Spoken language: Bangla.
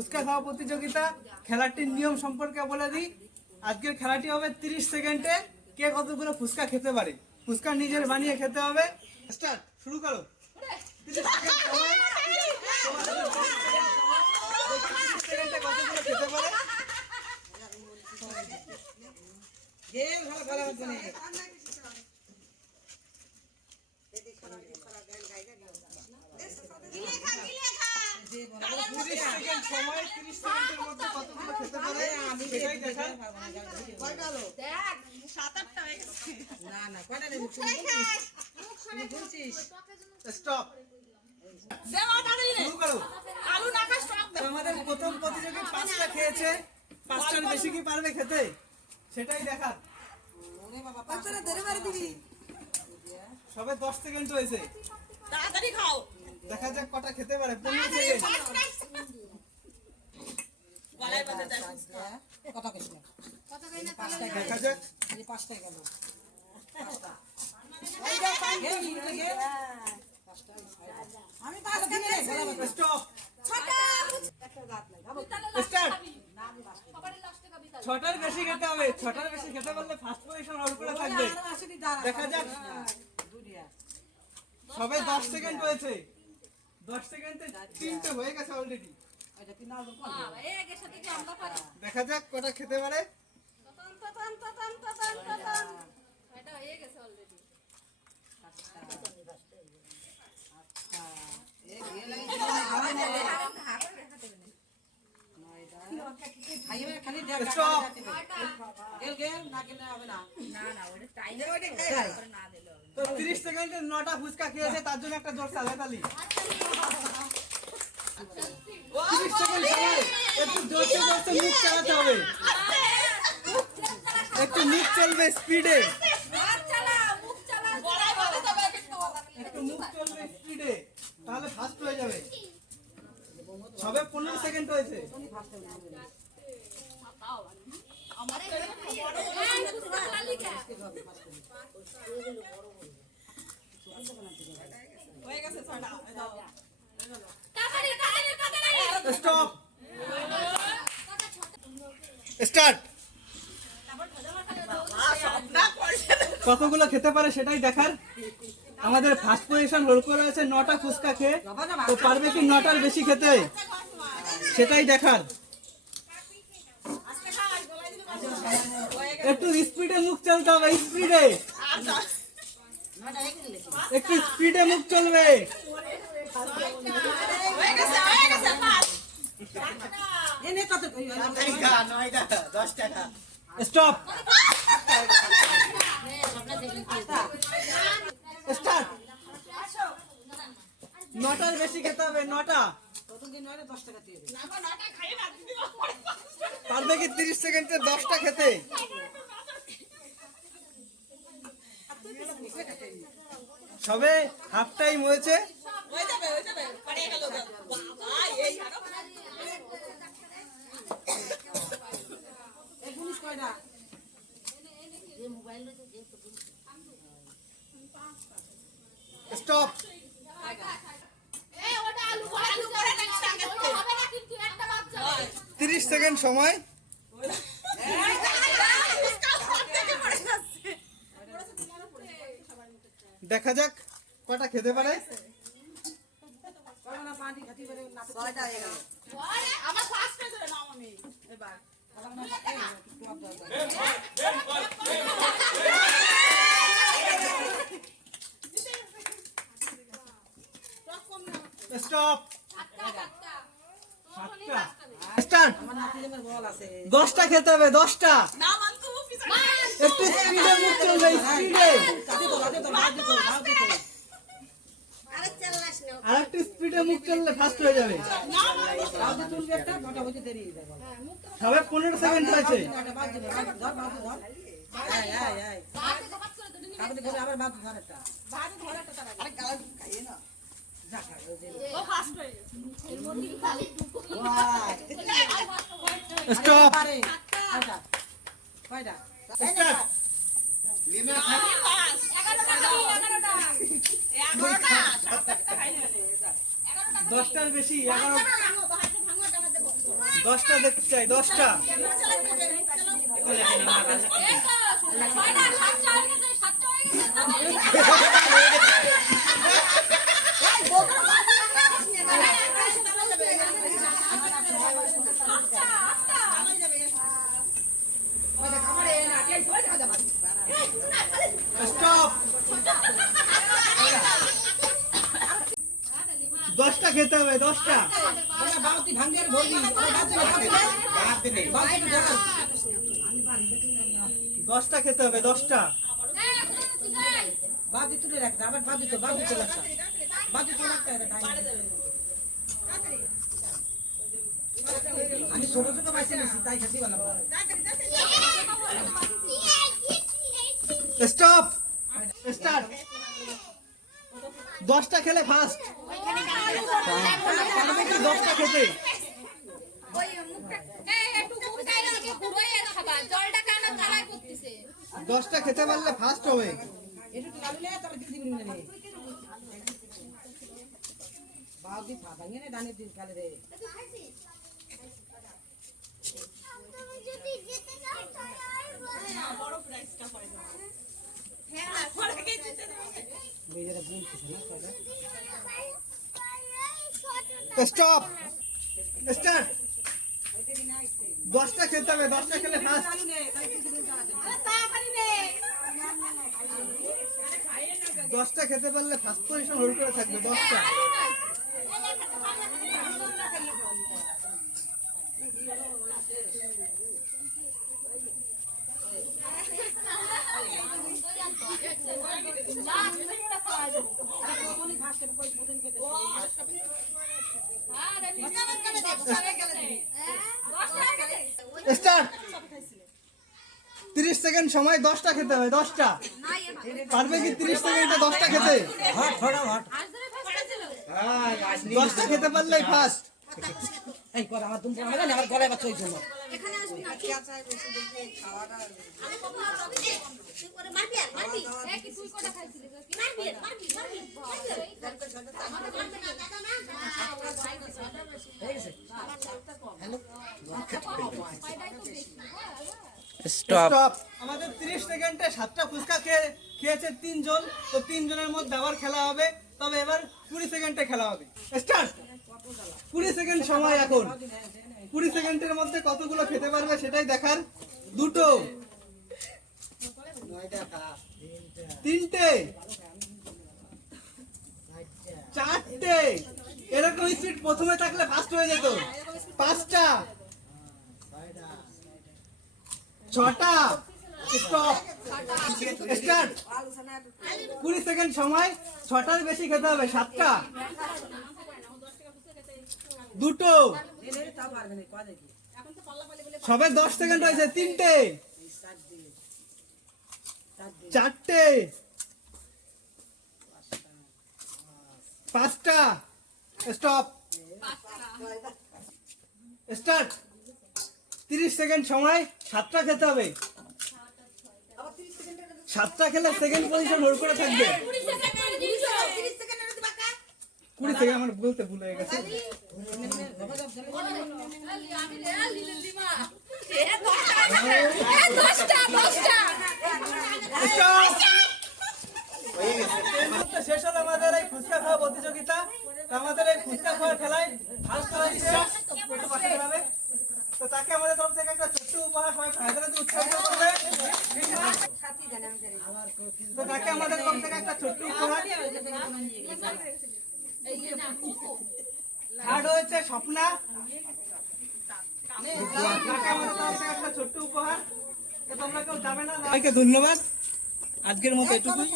ফুচকা খাওয়া প্রতিযোগিতা। খেলাটির নিয়ম সম্পর্কে বলে দিই। আজকের খেলাটি হবে 30 সেকেন্ডে কে কতগুলো ফুচকা খেতে পারে। ফুচকা নিজের বানিয়ে খেতে হবে। স্টার্ট, শুরু করো। 30 সেকেন্ড সময়। 30 সেকেন্ডে কতগুলো খেতে পারে? গেম ভালো খেলা হচ্ছে না। 30 সেকেন্ড সময়, 30 সেকেন্ডের মধ্যে কতগুলো খেতে পারে সেটাই দেখান। কয়টা হলো? দেখ 7-8টা হয়ে গেছে। না না, কয়টা নেব? তুমি বলছিস। স্টপ। দেওয়া দাঁড়ি রে। শুরু করো। আলু নাকা স্টপ দাও। আমাদের প্রথম প্রতিযোগী 5টা খেয়েছে। 5টার বেশি কি পারবে খেতে সেটাই দেখান। ওরে বাবা, 5টা ধরে মারি দিবি। সবে 10 সেকেন্ড হয়েছে। তাড়াতাড়ি খাও। দেখা যাক কটা খেতে পারে। 15 সেকেন্ড। গলায় বাঁধা যায় ফুচকা। কত খেতে? কত খাই না তাহলে দেখা যাক। এই 5টাই গেল। 5টা। এই যে 5টা গিয়ে 5টা। আমি 5 দিনে স্টপ। 6টা। একটা দাঁত নাই। স্টার্ট। ছটার বেশি খেতে হবে। 6টার বেশি খেতে পারলে ফার্স্ট পজিশন অল করে থাকবে। দেখা যাক। সবে 10 সেকেন্ড হয়েছে। 10 সেকেন্ডে 3টে হয়ে গেছে অলরেডি। এটা কি নাও কোন? এই এর সাথে কি আমরা পারি? দেখা যাক কটা খেতে পারে। এটা হয়ে গেছে অলরেডি। আচ্ছা। এই গেলাই খাওয়া না। খাইবে খালি দেখ। স্টপ। গেল না খেলে হবে না। না না, ওটা টাইমে ওটা খাই না দিলে হবে। তো 30 সেকেন্ডে 9টা ফুচকা খেয়েছে, তার জন্য একটা জোর তালি। 30 সেকেন্ড সময়। একটু জোরসে জোরসে মুখ চালাতে হবে। একটু মুখ চলবে স্পিডে। একটু মুখ চলবে স্পিডে, তাহলে ফাস্ট হয়ে যাবে। সবে 15 সেকেন্ড হয়েছে। স্টপ। স্টার্ট। কতগুলো খেতে পারে সেটাই দেখার। আমাদের ফার্স্ট পজিশন হোল্ড করে আছে 9টা ফুচকা খেয়ে। তো পারবে কি 9টার বেশি খেতে সেটাই দেখার। একটু স্পিডে মুখ চলতে হবে। স্পিডে, একটু স্পিডে মুখ চলবে। স্টপ। স্টার্ট। 9টার বেশি খেতে হবে। 9টা। পারবে কি 30 সেকেন্ডে 10টা খেতে? সবে হাফ টাইম হয়েছে। স্টপ। 30 সেকেন্ড সময়। দেখা যাক কটা খেতে পারে। স্টপ। 7টা। 10টা খেতে হবে। 10টা। একটু স্পিডে মুখ চলবে। স্পিডে। আরেকটু স্পিডে মুখ চললে ফাস্ট হয়ে যাবে। সবে 15 সেকেন্ড হয়েছে। স্টপ। স্টার্ট। 10টার বেশি। 11। 10টা দেখতে চাই, 10টা। স্টপ। 10টা খেতে হবে, 10টা। 10টা খেতে হবে, 10টা। আমি ছোট ছোট পাইছি নিছি তাই খেতে বললাম স্টপ। স্টার্ট। 10টা খেলে ফার্স্ট। পারবে কি 10টা খেতে? 10টা খেতে পারলে ফার্স্ট হবে। একটু লাগুলে তবে দিদি দিবি না রে বাউদি ফাদাঙ্গে না ডানে দিন কালে রে বড় প্রাইসটা পাই না হ্যাঁ পরে কে জিতে দেবে বেজারা বলছিস না দাদা স্টপ। স্টার্ট। 10টা খেতে হবে, 10টা খেলে ফার্স্ট। তাড়াতাড়ি নে 10টা খেতে পারলে ফার্স্ট পজিশন হোল্ড করে থাকবে, 10টা। স্টার্ট। 30 সেকেন্ড সময়, 10টা খেতে হবে, 10টা। পারবে কি 30 সেকেন্ডে 10টা খেতে? হট ফড়া হট 10টা খেতে পারলেই ফার্স্ট। এই কর আমার তুমি পড়া না আমার গলায় বাচ্চা হইছে না এখানে আসবি না কি আছে বসে দেখে খাওয়াটা আমি কত মারবি তুই করে মারবি আর মারবি এ কি তুই কোটা খাইছিস মারবি মারবি স্টপ। আমাদের 30 সেকেন্ডে 7টা ফুচকা খেয়েছে 3 জন, তো 3 জনের মধ্যে আবার খেলা হবে। তবে এবার 20 সেকেন্ডে খেলা হবে। স্টার্ট। 20 সেকেন্ড সময় এখন। 20 সেকেন্ডের মধ্যে কতগুলো খেতে পারবে সেটাই দেখার। 2টো, 3টে, 4টে। এরকম স্পিড প্রথমে থাকলে ফার্স্ট হয়ে যেত। 5টা, 6টা। স্টপ। স্টার্ট। 20 সেকেন্ড সময়, 6টার বেশি খেতে হবে। 7টা, 2টো, সবে 10 সেকেন্ড হয়েছে। 3টে, 4টে, 5টা। স্টপ। স্টার্ট। 30 সেকেন্ড সময়, 7টা খেতে হবে। 7টা খেলে সেকেন্ড পজিশন হোল্ড করে থাকবে। 20 সেকেন্ড আমার বলতে ভুল হয়ে গেছে। শেষ হলো আমাদের এই ফুচকা খাওয়া প্রতিযোগিতা। আমাদের এই ফুচকা খাওয়া খেলায় ফার্স্ট হয়েছে একটু পাশে দাঁড়াবে। তো তাকে আমাদের তরফ থেকে একটা ছোট্ট উপহার সবাই হায়দ্রাবাদে উৎসর্গ করবে। তো তাকে আমাদের তরফ থেকে একটা ছোট্ট উপহার। থার্ড হয়েছে স্বপ্না। তাকে আমাদের তরফ থেকে একটা ছোট্ট উপহার। তো তোমরা কেউ যাবে না। সবাইকে ধন্যবাদ। আজকের মতো এটুকুই।